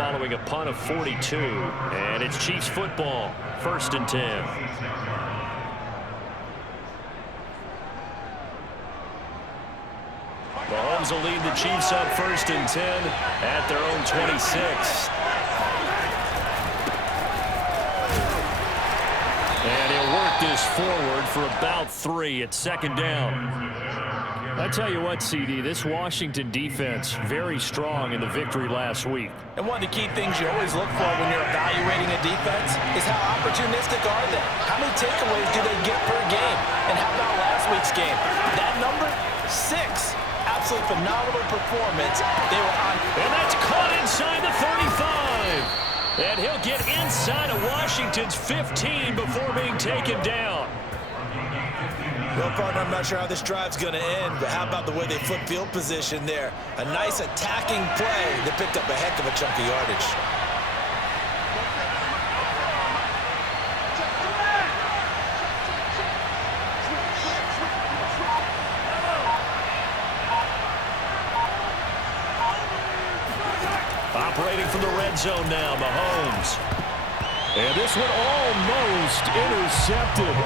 following a punt of 42. And it's Chiefs football, 1st and 10. Mahomes will lead the Chiefs up 1st and 10 at their own 26. And he'll work this forward for about 3 at 2nd down. I tell you what, CD, this Washington defense, very strong in the victory last week. And one of the key things you always look for when you're evaluating a defense is how opportunistic are they? How many takeaways do they get per game? And how about last week's game? That number, 6. Absolutely phenomenal performance. They were on. And that's caught inside the 35. And he'll get inside of Washington's 15 before being taken down. Well, partner, I'm not sure how this drive's going to end, but how about the way they flip field position there? A nice attacking play that picked up a heck of a chunk of yardage. Operating from the red zone now, Mahomes. And this one almost intercepted.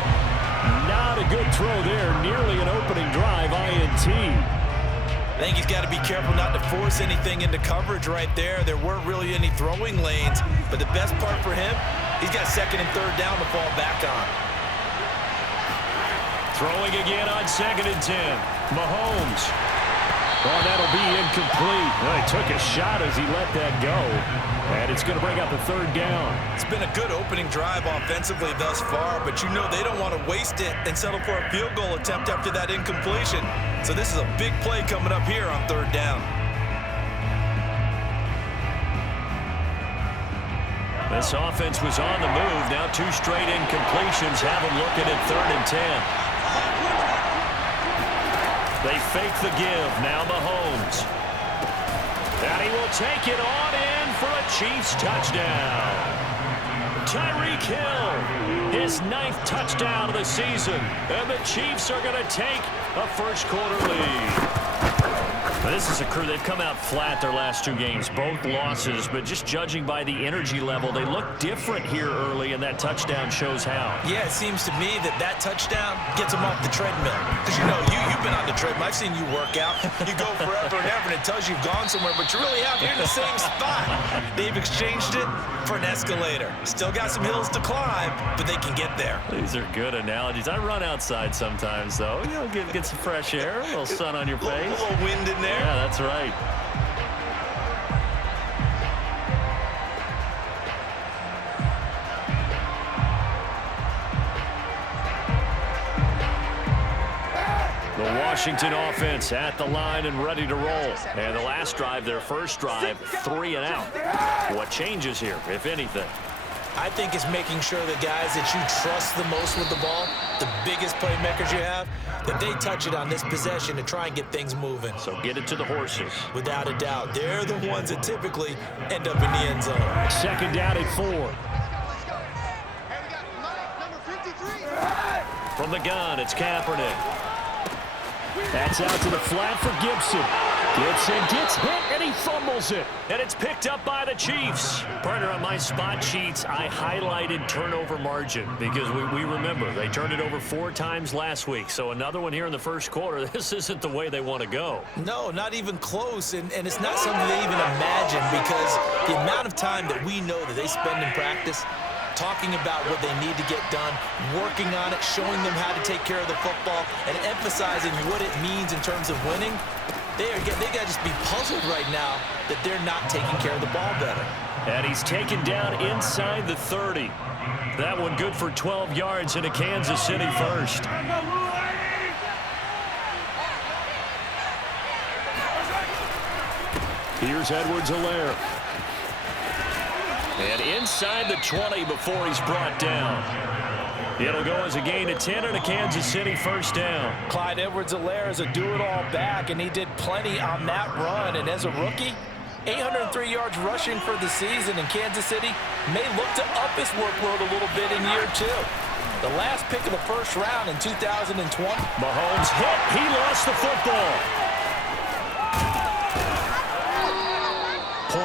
Not a good throw there. Nearly an opening drive, INT. I think he's got to be careful not to force anything into coverage right there. There weren't really any throwing lanes. But the best part for him, he's got 2nd and 3rd down to fall back on. Throwing again on 2nd and 10. Mahomes. Oh, that'll be incomplete. Well, he took a shot as he let that go. And it's going to bring up a 3rd down. It's been a good opening drive offensively thus far, but you know they don't want to waste it and settle for a field goal attempt after that incompletion. So this is a big play coming up here on 3rd down. This offense was on the move. Now 2 straight incompletions have them looking at 3rd and 10. They fake the give. Now Mahomes. And he will take it on in for a Chiefs touchdown. Tyreek Hill, his 9th touchdown of the season. And the Chiefs are going to take a 1st quarter lead. This is a crew. They've come out flat their last 2 games, both losses, but just judging by the energy level, they look different here early, and that touchdown shows how. Yeah, it seems to me that touchdown gets them off the treadmill. Because, you know, you've been on the treadmill. I've seen you work out. You go forever and ever, and it tells you you've gone somewhere, but you're really out here in the same spot. They've exchanged it for an escalator. Still got some hills to climb, but they can get there. These are good analogies. I run outside sometimes, though. You know, get some fresh air, a little sun on your face. A little wind in there. Yeah, that's right. The Washington offense at the line and ready to roll. And the last drive, their first drive, 3 and out. What changes here, if anything? I think it's making sure the guys that you trust the most with the ball, the biggest playmakers you have, that they touch it on this possession to try and get things moving. So get it to the horses. Without a doubt. They're the ones that typically end up in the end zone. 2nd down at 4. From the gun, it's Kaepernick. That's out to the flat for Gibson. Gets hit, and he fumbles it. And it's picked up by the Chiefs. Partner, on my spot sheets, I highlighted turnover margin because we remember they turned it over 4 times last week. So another one here in the 1st quarter. This isn't the way they want to go. No, not even close. And it's not something they even imagine because the amount of time that we know that they spend in practice talking about what they need to get done, working on it, showing them how to take care of the football, and emphasizing what it means in terms of winning. They got to just be puzzled right now that they're not taking care of the ball better. And he's taken down inside the 30. That one good for 12 yards into Kansas City first. Here's Edwards-Helaire. And inside the 20 before he's brought down. It'll go as a gain of 10 and a Kansas City first down. Clyde Edwards-Helaire is a do-it-all back, and he did plenty on that run. And as a rookie, 803 yards rushing for the season, and Kansas City may look to up his workload a little bit in year 2. The last pick of the 1st round in 2020. Mahomes hit. He lost the football.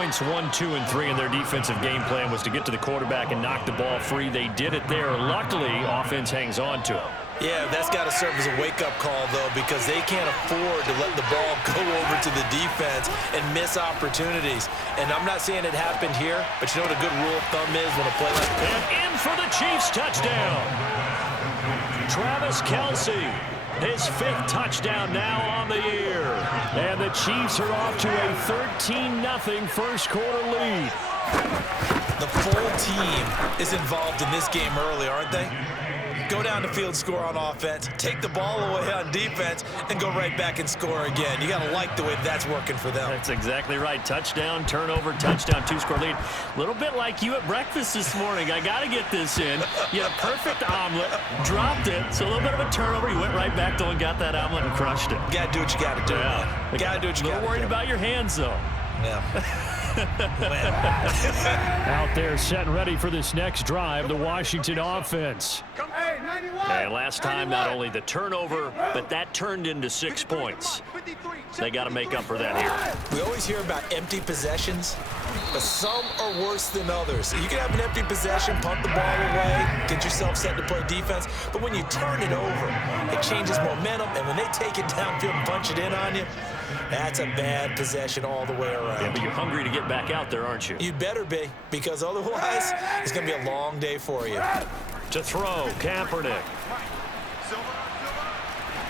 points, 1, 2, and 3, and their defensive game plan was to get to the quarterback and knock the ball free. They did it there. Luckily, offense hangs on to it. Yeah, that's got to serve as a wake-up call, though, because they can't afford to let the ball go over to the defense and miss opportunities. And I'm not saying it happened here, but you know what a good rule of thumb is when a play like that? And in for the Chiefs touchdown. Travis Kelce, his 5th touchdown now on the year. And the Chiefs are off to a 13-0 first quarter lead. The full team is involved in this game early, aren't they? Go down the field, score on offense, take the ball away on defense, and go right back and score again. You got to like the way that's working for them. That's exactly right. Touchdown, turnover, touchdown, 2-score lead. A little bit like you at breakfast this morning. I got to get this in. You had a perfect omelet, dropped it, so a little bit of a turnover. You went right back, though, and got that omelet and crushed it. You got to do what you got to do. Yeah. You got to do what you got to do. A little worried about your hands, though. Yeah. Out there setting ready for this next drive, the Washington offense. And last time, not only the turnover, but that turned into 6 points. They got to make up for that here. We always hear about empty possessions, but some are worse than others. You can have an empty possession, punt the ball away, get yourself set to play defense, but when you turn it over, it changes momentum, and when they take it downfield and punch it in on you, that's a bad possession all the way around. Yeah, but you're hungry to get back out there, aren't you? You'd better be, because otherwise, it's going to be a long day for you. To throw, Kaepernick.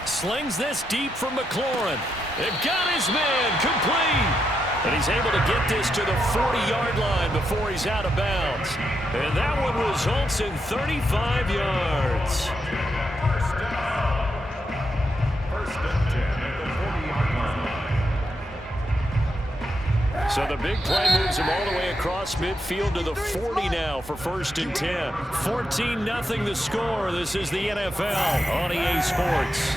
Slings this deep from McLaurin. And got his man complete. And he's able to get this to the 40-yard line before he's out of bounds. And that one results in 35 yards. So the big play moves him all the way across midfield to the 40 now for 1st and 10. 14-0 the score. This is the NFL on EA Sports.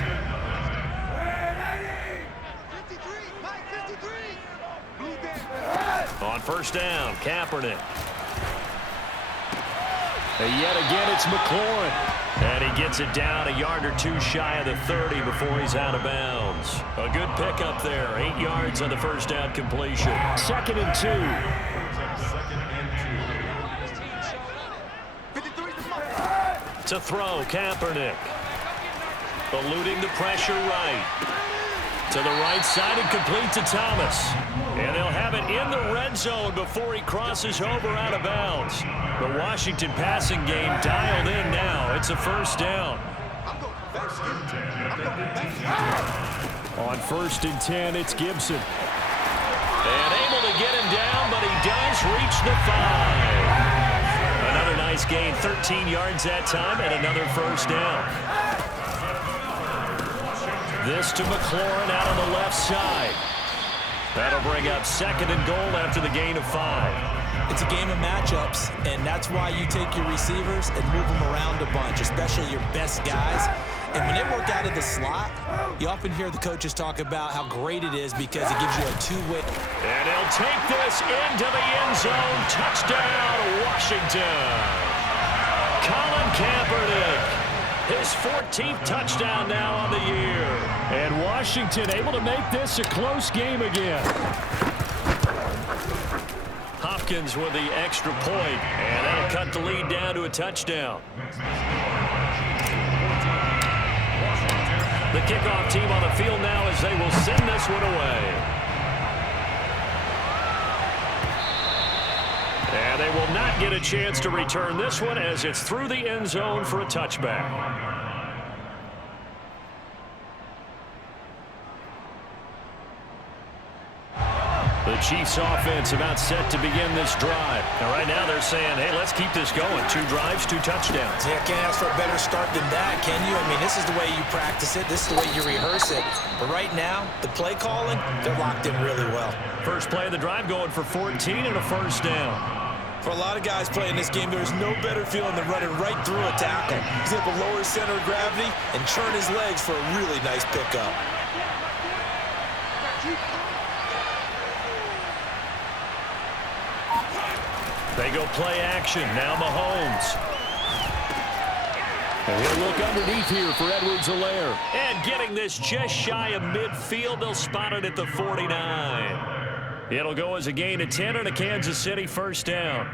On 1st down, Kaepernick. And yet again, it's McLaurin. And he gets it down a yard or 2 shy of the 30 before he's out of bounds. A good pickup there. 8 yards on the 1st down completion. 2nd and 2. To throw, Kaepernick. Eluding the pressure right. To the right side and complete to Thomas. And they'll have it in the red zone before he crosses over out of bounds. The Washington passing game dialed in now. It's a 1st down. On 1st and 10, it's Gibson. And able to get him down, but he does reach the 5. Another nice gain, 13 yards that time, and another 1st down. This to McLaurin out on the left side. That'll bring up 2nd and goal after the gain of 5. It's a game of matchups, and that's why you take your receivers and move them around a bunch, especially your best guys. And when they work out of the slot, you often hear the coaches talk about how great it is because it gives you a two-way. And he'll take this into the end zone. Touchdown, Washington. Colin Kaepernick. His 14th touchdown now on the year. And Washington able to make this a close game again. Hopkins with the extra point, and that'll cut the lead down to a touchdown. The kickoff team on the field now as they will send this one away. And they will not get a chance to return this one as it's through the end zone for a touchback. The Chiefs offense about set to begin this drive. And right now they're saying, hey, let's keep this going. 2 drives, 2 touchdowns. Yeah, can't ask for a better start than that, can you? I mean, this is the way you practice it. This is the way you rehearse it. But right now, the play calling, they're locked in really well. First play of the drive going for 14 and a 1st down. For a lot of guys playing this game, there's no better feeling than running right through a tackle. He's able to lower his center of gravity and churn his legs for a really nice pickup. They go play action. Now Mahomes. And he'll look underneath here for Edwards-Helaire. And getting this just shy of midfield. They'll spot it at the 49. It'll go as a gain of 10 and a Kansas City first down.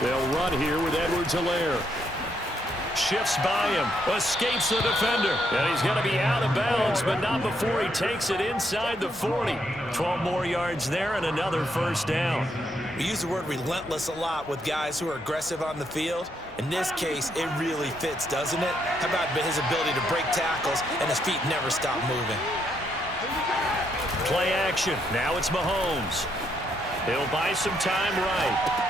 They'll run here with Edwards-Helaire. Shifts by him, escapes the defender, and he's going to be out of bounds, but not before he takes it inside the 40. 12 more yards there and another first down. We use the word relentless a lot with guys who are aggressive on the field. In this case, it really fits, doesn't it? How about his ability to break tackles and his feet never stop moving? Play action. Now it's Mahomes. He'll buy some time right.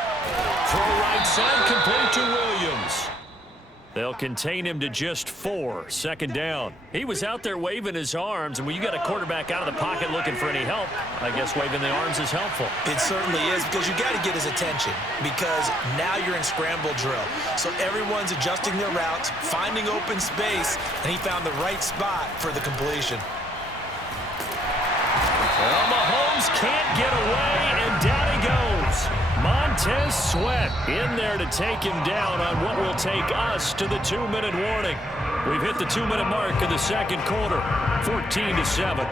Throw right side, complete to Williams. They'll contain him to just 4. Second down. He was out there waving his arms, and when you got a quarterback out of the pocket looking for any help, I guess waving the arms is helpful. It certainly is, because you got to get his attention, because now you're in scramble drill. So everyone's adjusting their routes, finding open space, and he found the right spot for the completion. Well, Mahomes can't get away, and down he goes. Montez Sweat in there to take him down on what will take us to the 2-minute warning. We've hit the 2-minute mark of the second quarter, 14-7.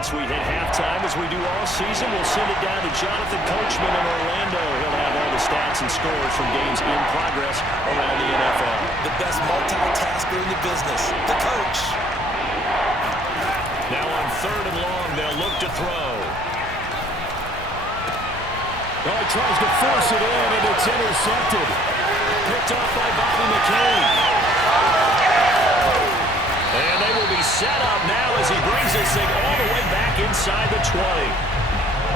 Once we hit halftime, as we do all season, we'll send it down to Jonathan Coachman in Orlando. He'll have all the stats and scores from games in progress around the NFL. The best multitasker in the business, the coach. Now on 3rd and long, they'll look to throw. Oh, he tries to force it in, and it's intercepted. Picked off by Bobby McCain. And they will be set up now as he brings this thing all the way back inside the 20.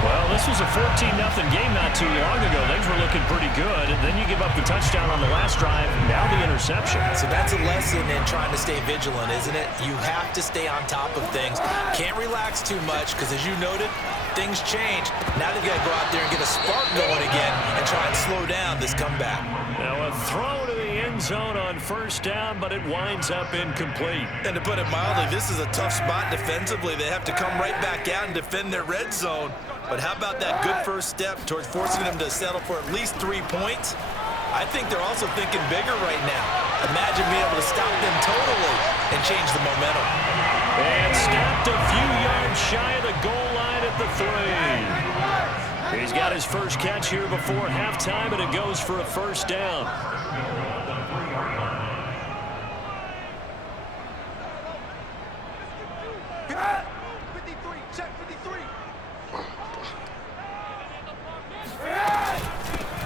Well, this was a 14-0 game not too long ago. Things were looking pretty good. And then you give up the touchdown on the last drive. Now the interception. So that's a lesson in trying to stay vigilant, isn't it? You have to stay on top of things. Can't relax too much because, as you noted, things change. Now they've got to go out there and get a spark going again and try and slow down this comeback. Now a throw to the end zone on first down, but it winds up incomplete. And to put it mildly, this is a tough spot defensively. They have to come right back out and defend their red zone. But how about that good first step towards forcing them to settle for at least 3 points? I think they're also thinking bigger right now. Imagine being able to stop them totally and change the momentum. And stopped a few yards shy of the goal line at the 3. He's got his first catch here before halftime, and it goes for a first down.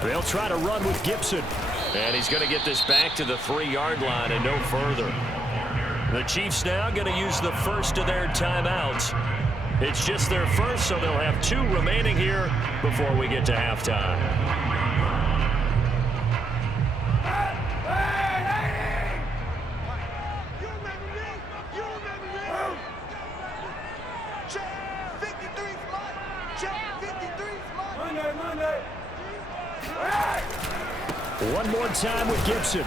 They'll try to run with Gibson. And he's going to get this back to the 3-yard line and no further. The Chiefs now going to use the first of their timeouts. It's just their first, so they'll have 2 remaining here before we get to halftime. One more time with Gibson.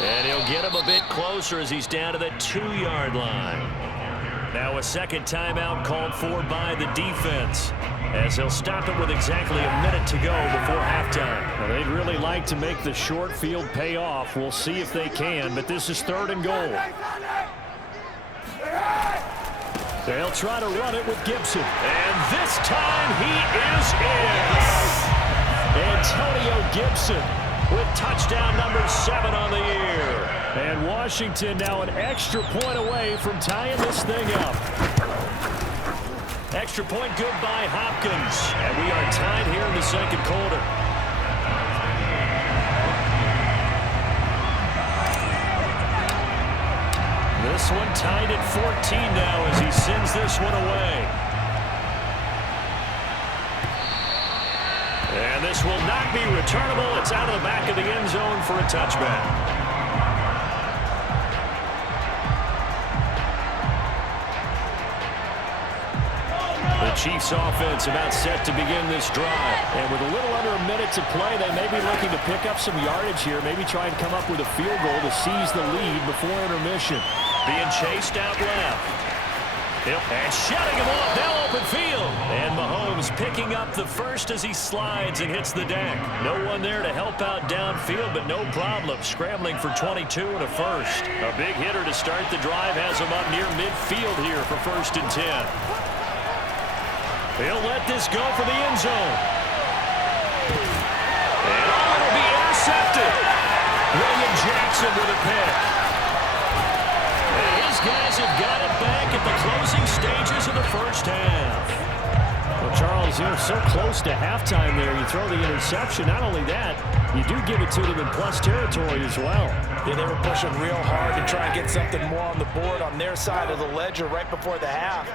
And he'll get him a bit closer as he's down to the 2-yard line. Now a second timeout called for by the defense, as he'll stop it with exactly a minute to go before halftime. Well, they'd really like to make the short field pay off. We'll see if they can, but this is 3rd and goal. They'll try to run it with Gibson. And this time he is in. Antonio Gibson with touchdown number 7 on the year. And Washington now an extra point away from tying this thing up. Extra point good by Hopkins. And we are tied here in the second quarter. This one tied at 14 now as he sends this one away. And this will not be returnable. It's out of the back of the end zone for a touchback. The Chiefs offense about set to begin this drive. And with a little under a minute to play, they may be looking to pick up some yardage here, maybe try and come up with a field goal to seize the lead before intermission. Being chased out left. And shutting him off, now open field. And Mahomes picking up the first as he slides and hits the deck. No one there to help out downfield, but no problem. Scrambling for 22 and a first. A big hitter to start the drive has him up near midfield here for 1st and 10. He'll let this go for the end zone. And it'll be intercepted. William Jackson with a pick. And his guys have got it back at the closing stages of the first half. Well, Charles, you're so close to halftime there. You throw the interception. Not only that, you do give it to them in plus territory as well. Yeah, they were pushing real hard to try and get something more on the board on their side of the ledger right before the half.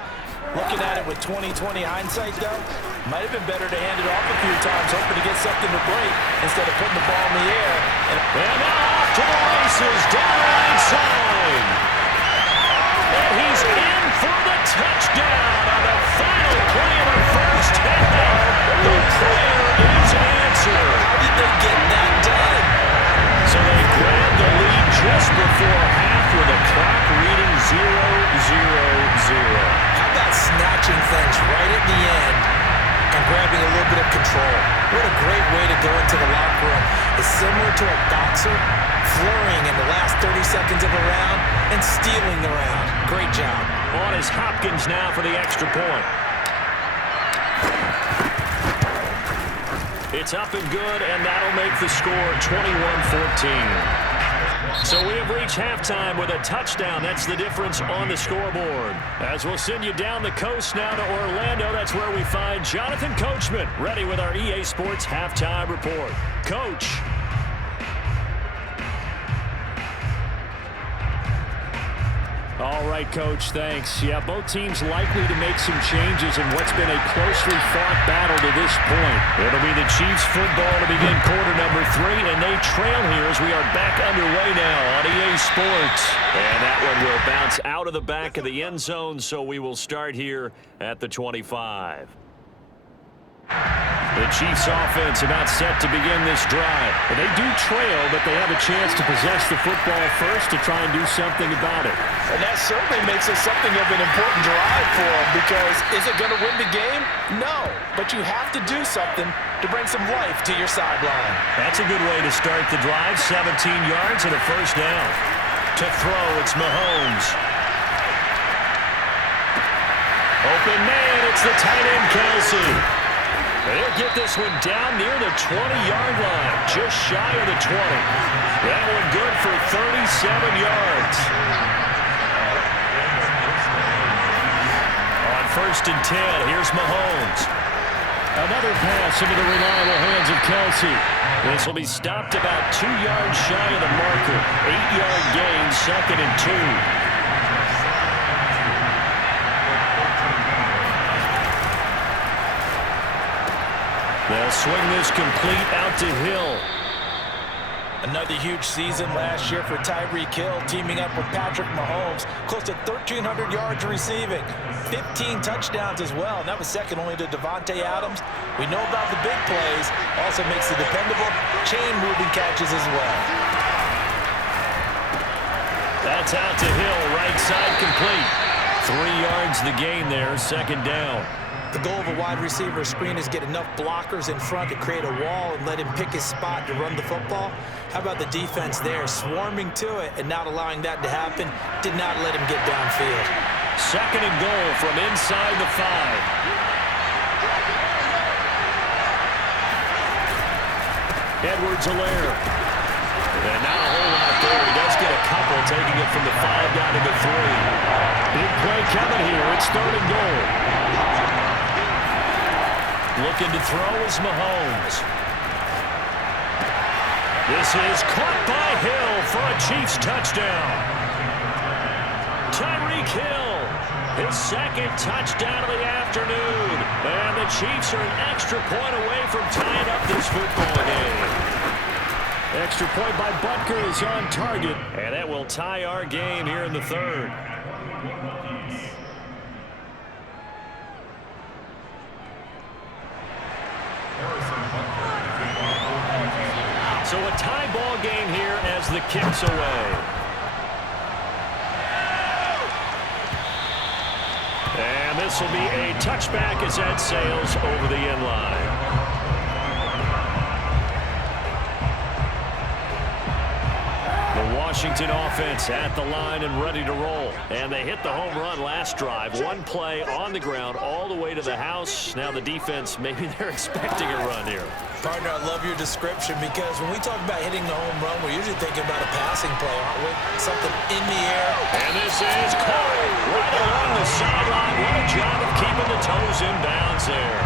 Looking at it with 20/20 hindsight, though, might have been better to hand it off a few times, hoping to get something to break instead of putting the ball in the air. And now off to the races, down the right side. And he's in for the touchdown on the final play of the first half. The prayer is answered. How did they get that done? So they grabbed the lead just before half with a clock reading 0-0-0. How about snatching things right at the end and grabbing a little bit of control? What a great way to go into the locker room. It's similar to a boxer flurrying in the last 30 seconds of a round and stealing the round. Great job. On is Hopkins now for the extra point. It's up and good, and that'll make the score 21-14. So we have reached halftime with a touchdown. That's the difference on the scoreboard. As we'll send you down the coast now to Orlando, that's where we find Jonathan Coachman, ready with our EA Sports Halftime Report. Coach. All right, Coach, thanks. Yeah, both teams likely to make some changes in what's been a closely fought battle to this point. It'll be the Chiefs football to begin quarter number 3, and they trail here as we are back underway now on EA Sports. And that one will bounce out of the back of the end zone, so we will start here at the 25. The Chiefs offense about set to begin this drive. And they do trail, but they have a chance to possess the football first to try and do something about it. And that certainly makes it something of an important drive for them, because is it going to win the game? No, but you have to do something to bring some life to your sideline. That's a good way to start the drive. 17 yards and a first down. To throw, it's Mahomes. Open man, it's the tight end Kelsey. They'll get this one down near the 20-yard line, just shy of the 20. That one good for 37 yards. On 1st and 10, here's Mahomes. Another pass into the reliable hands of Kelsey. This will be stopped about 2 yards shy of the marker. 8-yard gain, 2nd and 2. They'll swing this complete out to Hill. Another huge season last year for Tyreek Hill, teaming up with Patrick Mahomes. Close to 1,300 yards receiving. 15 touchdowns as well, and that was second only to Devontae Adams. We know about the big plays. Also makes the dependable chain-moving catches as well. That's out to Hill, right side complete. 3 yards the gain there, 2nd down. The goal of a wide receiver screen is get enough blockers in front to create a wall and let him pick his spot to run the football. How about the defense there, swarming to it and not allowing that to happen? Did not let him get downfield. 2nd and goal from inside the 5. Edwards-Helaire. And now a whole lot there. He does get a couple, taking it from the 5 down to the 3. Big play coming here. It's 3rd and goal. Looking to throw is Mahomes. This is caught by Hill for a Chiefs touchdown. Tyreek Hill, his 2nd touchdown of the afternoon. And the Chiefs are an extra point away from tying up this football game. Extra point by Butker is on target. And that will tie our game here in the 3rd. So a tie ball game here as the kick's away. And this will be a touchback as that sails over the end line. Washington offense at the line and ready to roll. And they hit the home run last drive. One play on the ground all the way to the house. Now the defense, maybe they're expecting a run here. Partner, I love your description because when we talk about hitting the home run, we're usually thinking about a passing play, aren't we? Something in the air. And this is caught right along the sideline. What a job of keeping the toes in bounds there.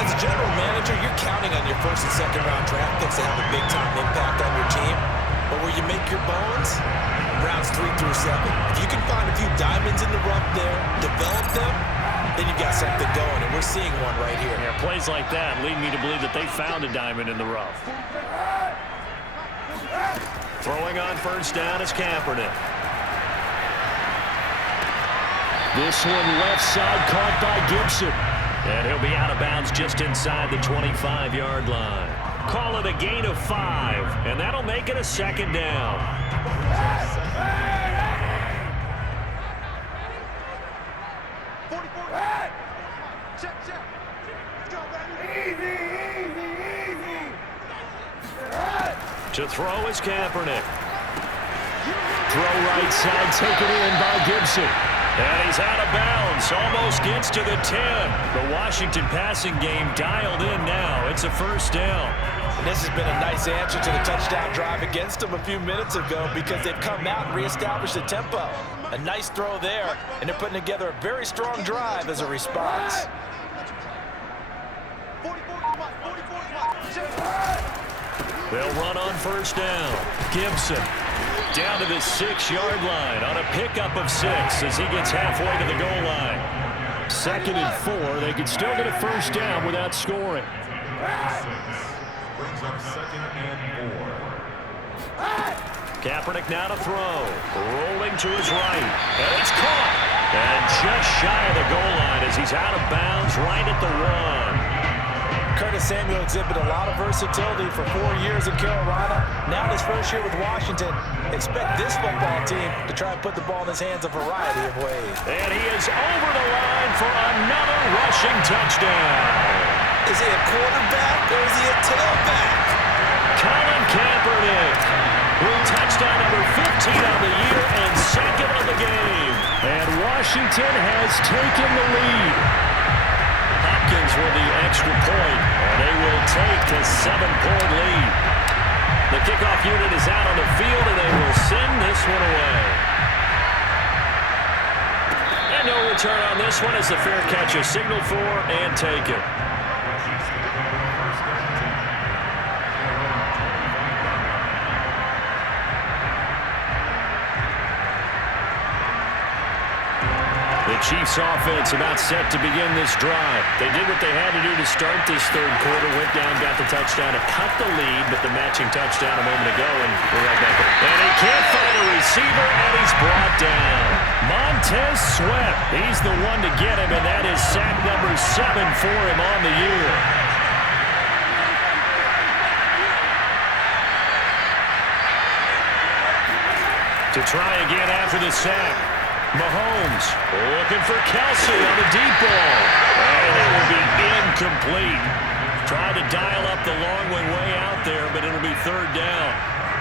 As a general manager, you're counting on your first and second round draft picks to have a big-time impact on your team. But where you make your bones, rounds 3 through 7. If you can find a few diamonds in the rough there, develop them, then you've got something going, and we're seeing one right here. Yeah, plays like that lead me to believe that they found a diamond in the rough. Throwing on first down is Kaepernick. This one left side caught by Gibson. And he'll be out of bounds just inside the 25-yard line. Call it a gain of 5, and that'll make it a second down. To throw is Kaepernick. Throw right side, taken in by Gibson. And he's out of bounds, almost gets to the 10. The Washington passing game dialed in now. It's a first down. And this has been a nice answer to the touchdown drive against them a few minutes ago because they've come out and reestablished the tempo. A nice throw there, and they're putting together a very strong drive as a response. They'll run on first down. Gibson down to the 6-yard line on a pickup of 6 as he gets halfway to the goal line. 2nd and 4. They could still get a first down without scoring. Brings up 2nd and 4. Kaepernick now to throw. Rolling to his right. And it's caught. And just shy of the goal line as he's out of bounds right at the 1. Curtis Samuel exhibited a lot of versatility for 4 years in Carolina. Now in his first year with Washington, expect this football team to try and put the ball in his hands a variety of ways. And he is over the line for another rushing touchdown. Is he a quarterback or is he a tailback? Colin Kaepernick with touchdown number 15 on the year and 2nd of the game. And Washington has taken the lead. Hopkins with the extra point, and they will take a 7-point lead. The kickoff unit is out on the field, and they will send this one away. And no return on this one as the fair catch is signaled for and taken. The Chiefs offense about set to begin this drive. They did what they had to do to start this third quarter, went down, got the touchdown to cut the lead, but the matching touchdown a moment ago, and we're right back. And he can't find a receiver, and he's brought down. Montez Sweat, he's the one to get him, and that is sack number 7 for him on the year. To try again after the sack. Mahomes looking for Kelsey on the deep ball. And it will be incomplete. Tried to dial up the long one way out there, but it'll be 3rd down.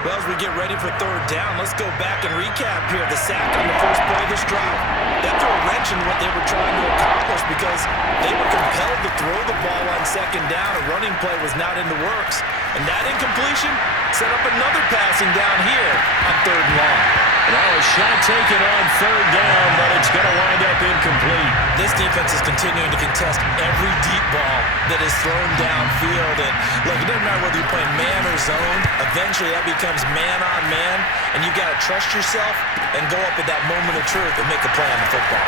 Well, as we get ready for 3rd down, let's go back and recap here. The sack on the first play of this drive. That threw a wrench in what they were trying to accomplish because they were compelled to throw the ball on 2nd down. A running play was not in the works. And that incompletion set up another passing down here on 3rd and long. Now a shot taken on 3rd down, but it's going to wind up incomplete. This defense is continuing to contest every deep ball that is thrown downfield. And look, it doesn't matter whether you're playing man or zone. Eventually that becomes man on man, and you've got to trust yourself and go up at that moment of truth and make a play on the football.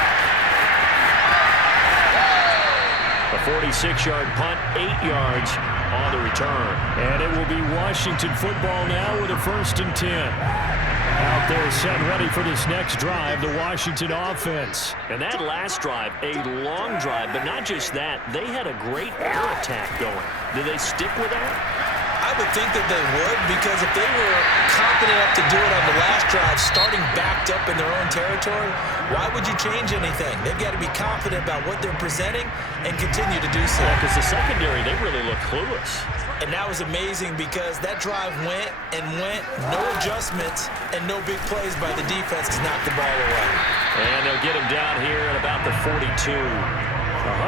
A 46-yard punt, 8 yards on the return. And it will be Washington football now with a 1st and 10. Out there set ready for this next drive, the Washington offense. And that last drive, a long drive, but not just that. They had a great air attack going. Do they stick with that? I would think that they would, because if they were confident enough to do it on the last drive, starting backed up in their own territory, why would you change anything? They've got to be confident about what they're presenting and continue to do so. Because the secondary, they really look clueless. And that was amazing because that drive went and went, no adjustments and no big plays by the defense to knock the ball away. And they'll get him down here at about the 42.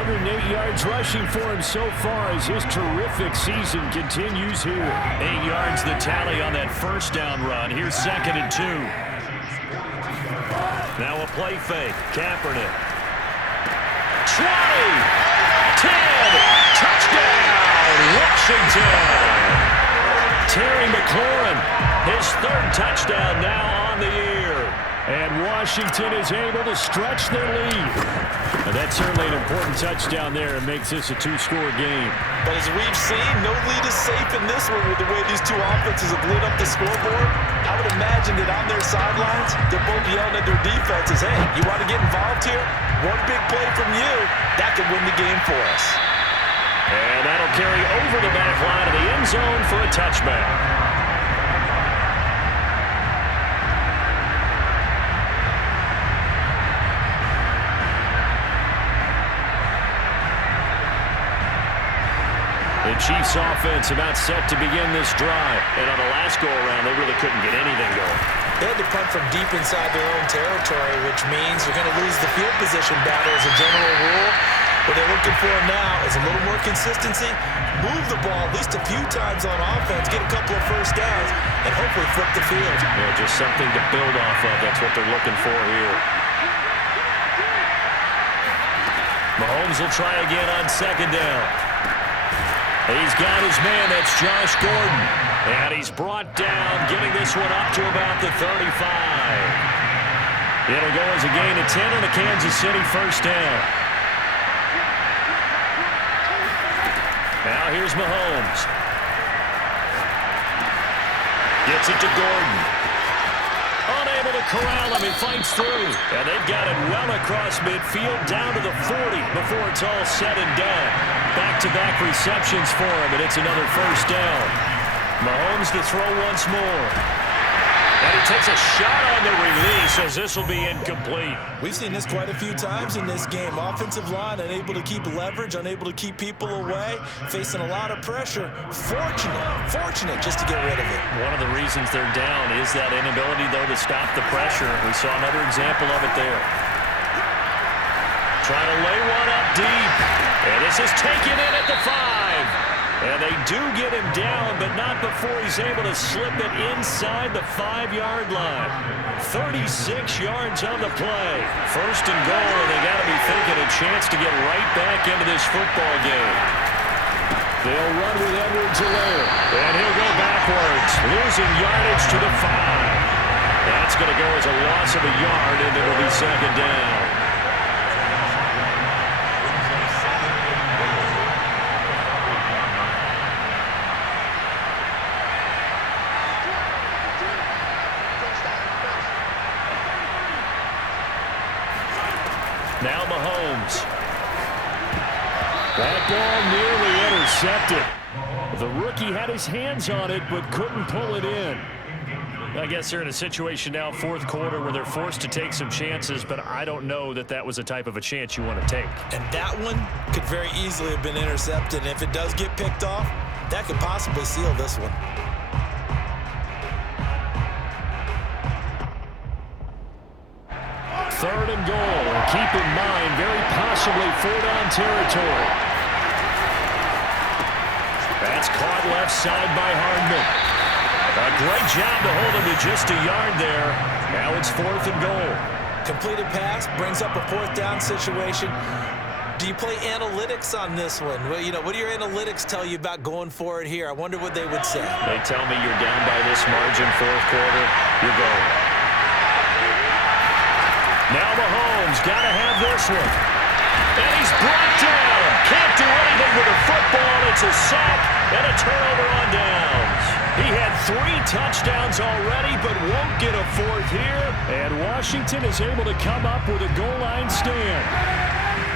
108 yards rushing for him so far as his terrific season continues here. 8 yards the tally on that first down run. Here's 2nd and 2. Now a play fake. Kaepernick. 20. 10. Touchdown, Washington. Terry McLaurin, his 3rd touchdown now on the year. And Washington is able to stretch their lead. And that's certainly an important touchdown there. It makes this a 2-score game. But as we've seen, no lead is safe in this one with the way these two offenses have lit up the scoreboard. I would imagine that on their sidelines, they're both yelling at their defenses, hey, you want to get involved here? One big play from you, that could win the game for us. And that'll carry over the back line of the end zone for a touchback. The Chiefs offense about set to begin this drive. And on the last go-around, they really couldn't get anything going. They had to punt from deep inside their own territory, which means you're going to lose the field position battle as a general rule. What they're looking for now is a little more consistency, move the ball at least a few times on offense, get a couple of first downs, and hopefully flip the field. Yeah, just something to build off of. That's what they're looking for here. Mahomes will try again on 2nd down. He's got his man. That's Josh Gordon. And he's brought down, getting this one up to about the 35. It'll go as a gain of 10 on the Kansas City first down. Now here's Mahomes. Gets it to Gordon. Unable to corral him. He fights through. And they've got it well across midfield down to the 40 before it's all said and done. Back-to-back receptions for him, and it's another first down. Mahomes to throw once more. And he takes a shot on the release as this will be incomplete. We've seen this quite a few times in this game. Offensive line unable to keep leverage, unable to keep people away, facing a lot of pressure. Fortunate just to get rid of it. One of the reasons they're down is that inability, though, to stop the pressure. We saw another example of it there. Trying to lay one up deep. And this is taken in at the 5. And they do get him down, but not before he's able to slip it inside the 5-yard line. 36 yards on the play. First and goal, and they got to be thinking a chance to get right back into this football game. They'll run with Edwards-Helaire. And he'll go backwards, losing yardage to the 5. That's going to go as a loss of a yard, and it'll be 2nd down. Now Mahomes. That ball nearly intercepted. The rookie had his hands on it, but couldn't pull it in. I guess they're in a situation now, 4th quarter, where they're forced to take some chances, but I don't know that that was the type of a chance you want to take. And that one could very easily have been intercepted. And if it does get picked off, that could possibly seal this one. Third and goal. Keep in mind, very possibly 4-down territory. That's caught left side by Hardman. A great job to hold him to just a yard there. Now it's 4th and goal. Completed pass brings up a 4th down situation. Do you play analytics on this one? Well, you know, what do your analytics tell you about going for it here? I wonder what they would say. They tell me you're down by this margin, 4th quarter, you're going. Now Mahomes got to have this one. And he's brought down. Can't do anything with the football. It's a sack and a turnover on downs. He had 3 touchdowns already, but won't get a 4th here. And Washington is able to come up with a goal line stand.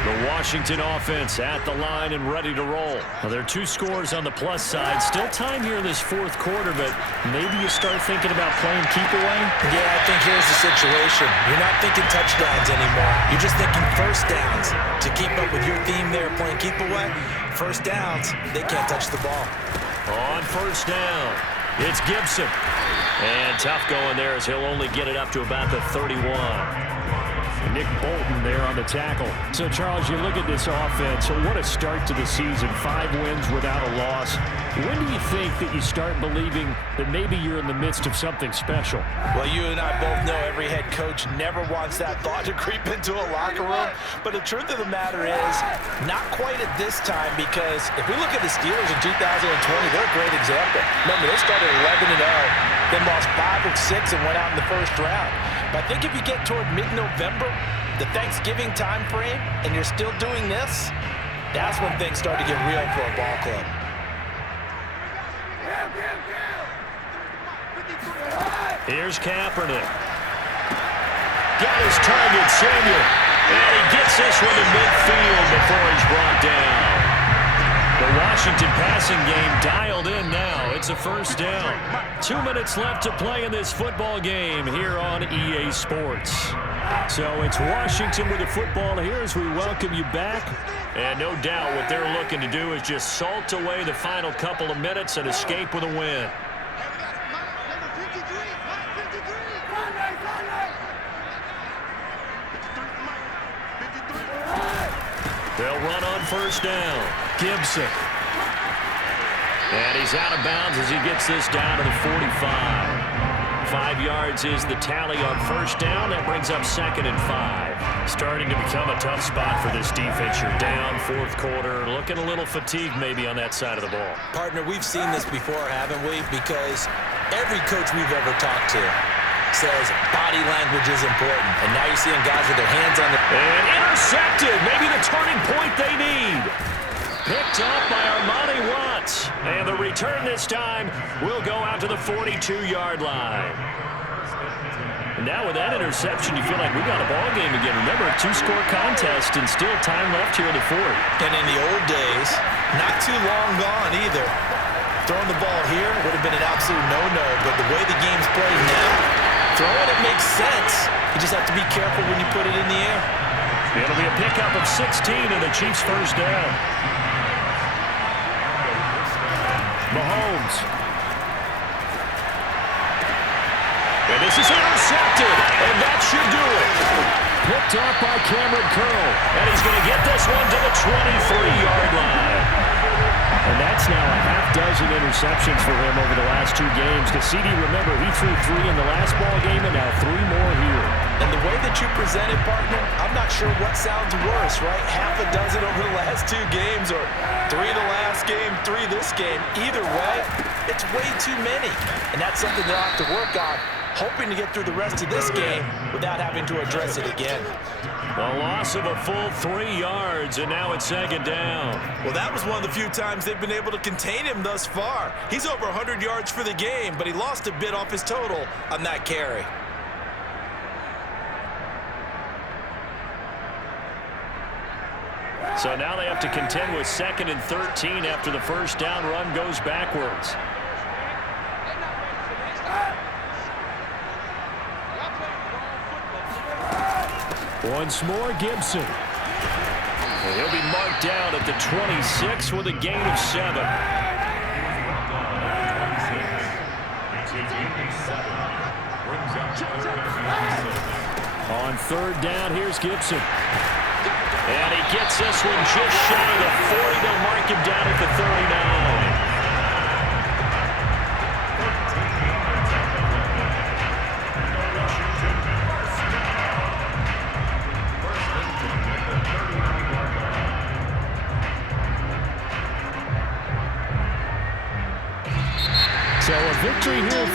The Washington offense at the line and ready to roll. Well, there are 2 scores on the plus side. Still time here in this 4th quarter, but maybe you start thinking about playing keep away? Yeah, I think here's the situation. You're not thinking touchdowns anymore. You're just thinking first downs. To keep up with your theme there, playing keep away, first downs, they can't touch the ball. On first down, it's Gibson. And tough going there as he'll only get it up to about the 31. Nick Bolton there on the tackle. So, Charles, you look at this offense. What a start to the season. 5 wins without a loss. When do you think that you start believing that maybe you're in the midst of something special? Well, you and I both know every head coach never wants that thought to creep into a locker room. But the truth of the matter is, not quite at this time, because if we look at the Steelers in 2020, they're a great example. Remember, they started 11-0, then lost 5 of 6 and went out in the first round. But I think if you get toward mid-November, the Thanksgiving time frame, and you're still doing this, that's when things start to get real for a ball club. Here's Kaepernick. Got his target, Samuel. And he gets this one in midfield before he's brought down. The Washington passing game dialed in now. It's a first down. 2 minutes left to play in this football game here on EA Sports. So it's Washington with the football here as we welcome you back. And no doubt what they're looking to do is just salt away the final couple of minutes and escape with a win. They'll run on first down. Gibson. And he's out of bounds as he gets this down to the 45. 5 yards is the tally on first down. That brings up 2nd and 5. Starting to become a tough spot for this defense. You're down 4th quarter. Looking a little fatigued maybe on that side of the ball. Partner, we've seen this before, haven't we? Because every coach we've ever talked to says body language is important. And now you're seeing guys with their hands on the... And intercepted. Maybe the turning point they need. Picked up by Armani Watts. And the return this time will go out to the 42-yard line. And now with that interception, you feel like we got a ball game again. Remember, a 2-score contest and still time left here in the 4th. And in the old days, not too long gone either. Throwing the ball here would have been an absolute no-no. But the way the game's played now, throwing it makes sense. You just have to be careful when you put it in the air. It'll be a pickup of 16 and the Chiefs' first down. Mahomes. And this is intercepted, and that should do it. Picked up by Cameron Curl, and he's going to get this one to the 23-yard line. And that's now a half-dozen interceptions for him over the last 2 games. Because CD, remember, he threw 3 in the last ball game, and now 3 more here. And the way that you present it, partner, I'm not sure what sounds worse, right? Half a dozen over the last 2 games, or 3 the last game, 3 this game. Either way, it's way too many. And that's something they'll have to work on, hoping to get through the rest of this game without having to address it again. A loss of a full 3 yards, and now it's 2nd down. Well, that was one of the few times they've been able to contain him thus far. He's over 100 yards for the game, but he lost a bit off his total on that carry. So now they have to contend with 2nd and 13 after the first down run goes backwards. Once more, Gibson. And he'll be marked down at the 26 with a gain of 7. On 3rd down, here's Gibson. And he gets this one just shy of the 40. They'll mark him down at the 39. So a victory here